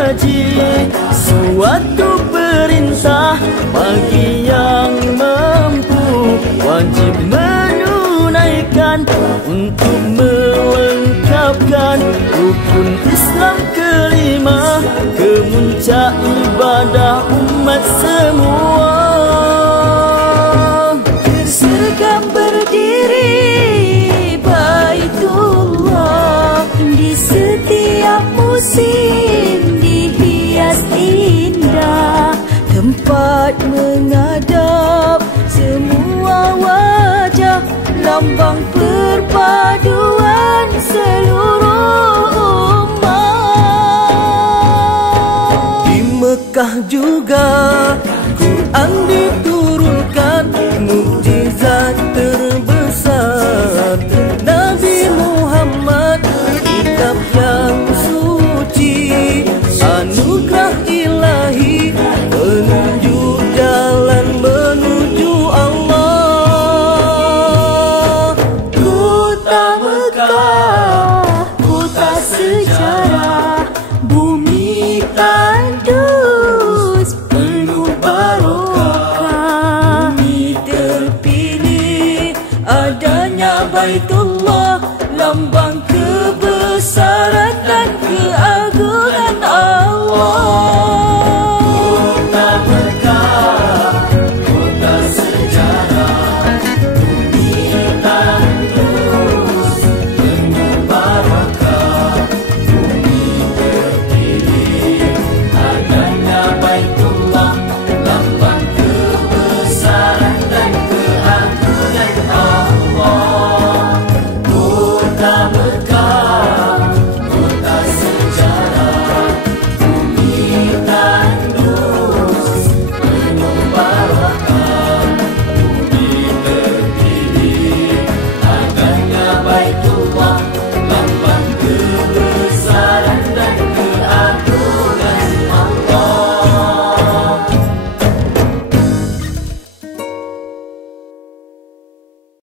haji, suatu perintah bagi yang mampu, wajib menunaikan untuk melengkapkan rukun Islam kelima, kemuncak ibadah umat semua. Sergap berdiri Baitullah, di setiap musim dihias indah, tempat menghadap semua wajah, lambang perpaduan seluruh umat. Di Mekah juga Quran diturunkan, mukjizat terbesar Nabi Muhammad, kitab yang suci, anugerah ilahi, penunjuk jalan menuju Allah. Kota Mekah, kota sejarah, bumi tandus penuh barokah, bumi terpilih adanya Baitullah.